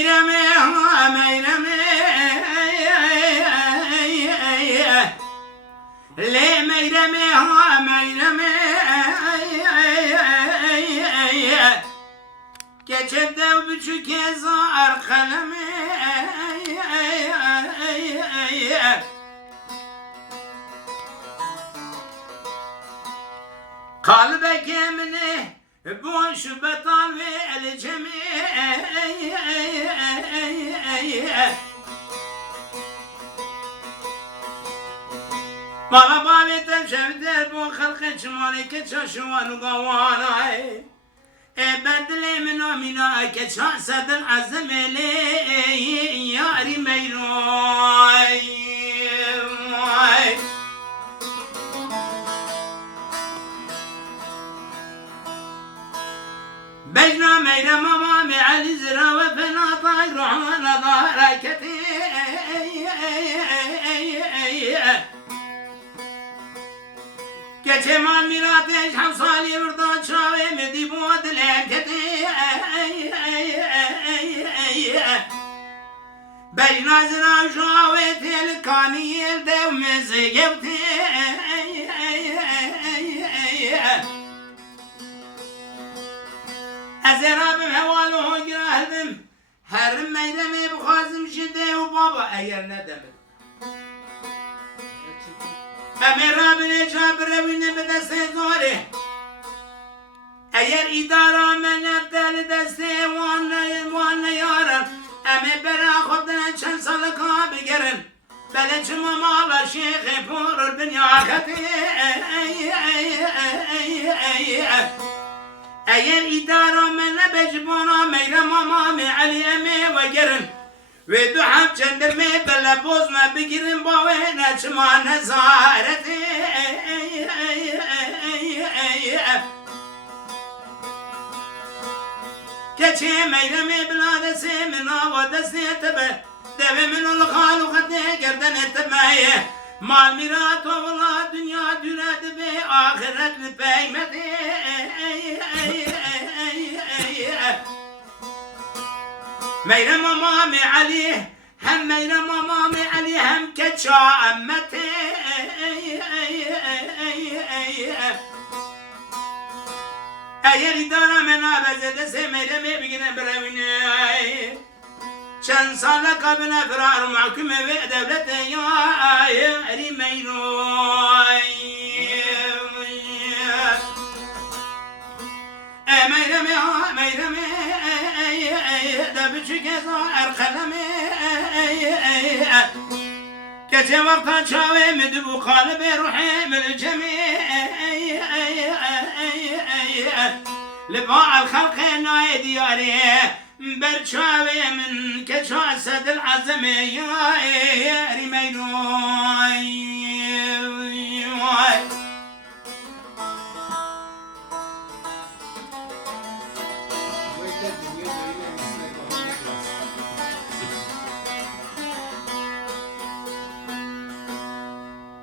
میرمه میرمه لی میرمه میرمه گچه دو بچو که زار قلمه قلبك منه بوش بطال الجميع مالا بابي تمشي بو خلق شمالي كتشوان وقوانا بدلي منو منا كتشا سد العزم لي ياري ميروي بجنا ميرا ماما علي زرا وفنا طاير روحنا ضاركتي كتي مال ميراتيش حصالي ورضا شاوي مدي بود لكتي بجنا زرا شاوي تلكاني يلدو مزيقبتي ازرابم هوالو جراهدم هرم ميدمي بخازم شده وبابا اير ندمت امير رابن جابر وين بدست زوري اير اداره من ابدال دسته وانا يارن امي برا خدنا چند سال کا بگرن بله چما مالا شيخ فور البنيا خطي اير اداره من بجبونا ميرا ماما علي امي وگرن ويدو حب چندر مي بلا بوز ما بگرن باوينا چما نزارتي كچه ميرا مي بلا دسي منا ودسي تبه دبه منو الخالو خطي گردن تبه مال میرات ولا دنیا درد به آخرت پیمت میرا مامام علی هم میرا مامام علی هم کچا امت اگر دارم نابزده سه میرا می بگیرم بروینه چند سال قبل فرار محکمه و دولت یاری میروی میرمه میرمه دبچو که زار قلمه کچه وقتا چاوه مدبو قالب روحي من الجميع لباع الخلق ناي دياري برشاوي من كشا سد العزم يا رمينوي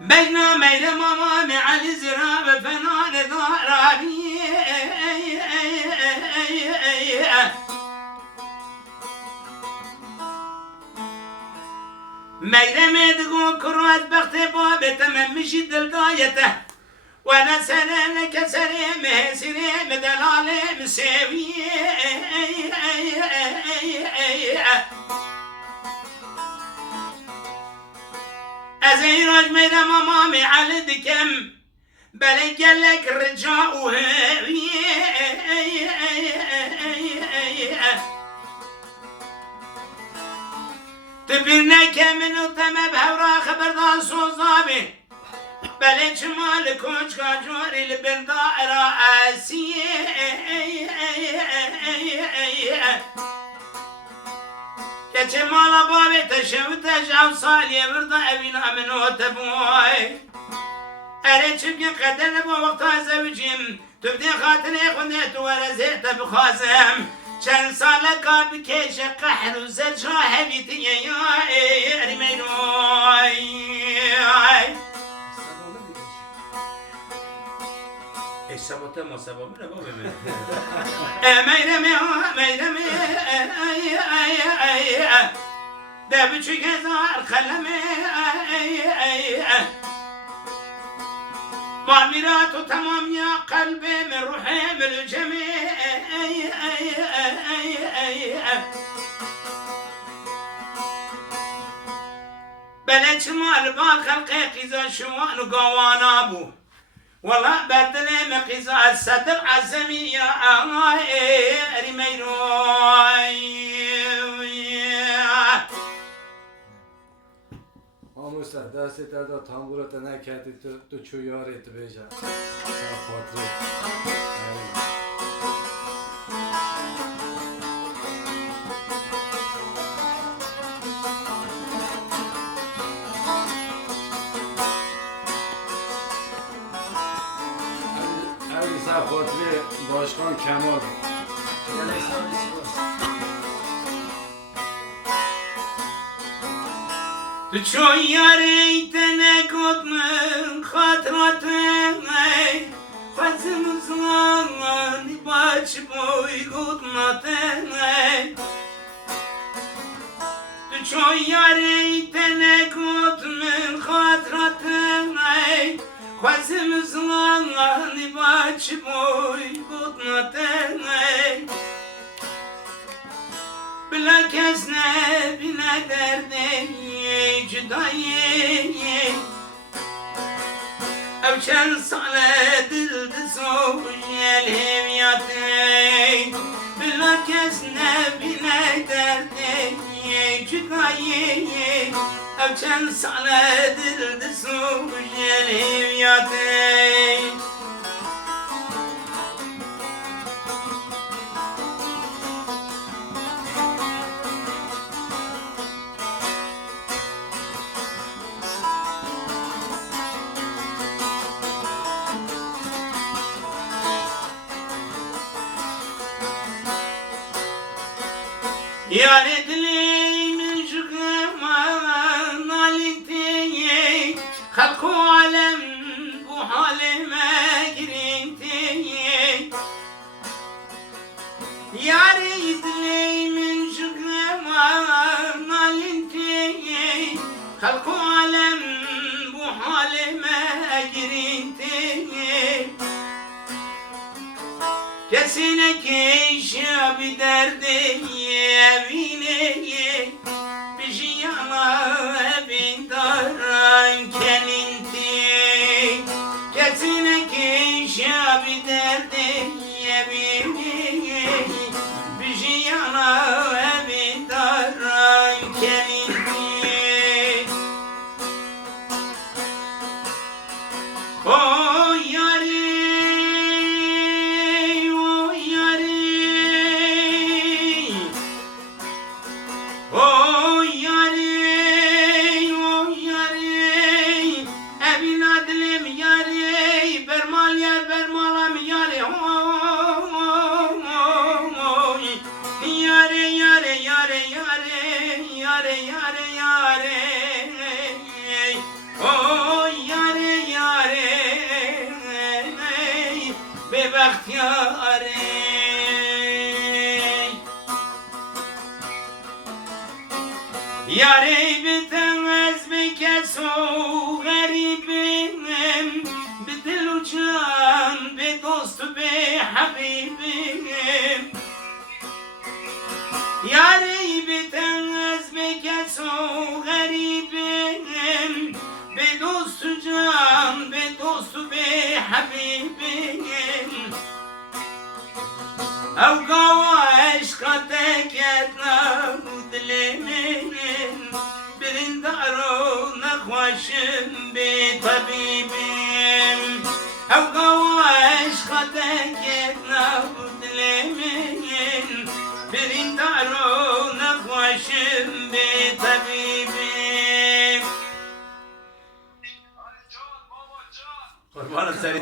بينا ميل ماما معلي زراب فنان ضرابي ميرمي تقول كروات بخت باب تممشي دلقايته وانا سنانك سريم سريم دلالي مساوي ازيراج ميدا مامامي على دكم بلي قالك رجاء وهاوي تبيرنا كمن وتما بهورا خبردان صوزابي بلي شمال كوش كاجوري لبندائرة آسية كتش مالا بابي تشوتش او صالي برضا ابينا منو تبوي اريد شبكي قدر نبو وقتها زوجيم تبدي خاطري خنيت ولا زيت بخازم چند ساله کار بکش قهر و زد شاهدیتی یا ریمینوی sabote masaba mı ne baba mı? Meyremi meyremi de küçük ezar kalemi Mamiratı tamam ya kalbim ruhim cemi بلش مال بالخلق قيزا شوان وقوانا بو والله بدلي مقيزا الصدر عزمي يا Amuslar dersi derdi tamburata ne kedi tu çuyar etti beja. Sağ fatri. Ali sağ fatri başkan Kemal. Ço yareytene kodmen hatratın Fazımızdan baş boy kodmatın Ço yareytene kodmen hatratın Fazımızdan baş boy kodmatın Bila kes ne bile derdi cüdayı Ev çen sale dildi soğuyel heviyatı Bila kes ne bile derdi cüdayı Ev çen sale dildi soğuyel heviyatı Yar edileyim şükran alintiye Halku alem bu halime girintiye Yar edileyim şükran alintiye Halku alem bu halime girintiye Kesine keşa bir derdi evine bir şey yana bin daran keninti Kesine keşa bir derdi evine bir şey yana bin daran keninti O yari Yâre bitemez mi keso garibim Bir dil uçan bir dostu bir habibim Yâre bitemez mi keso garibim Bir dostu can bir dostu bir habibim Ev gava eşka teketna dilimin Birinde arona hoşum bir tabibim Ev gava eşka teketna dilimin Birinde arona hoşum bir tabibim Kurbanım seni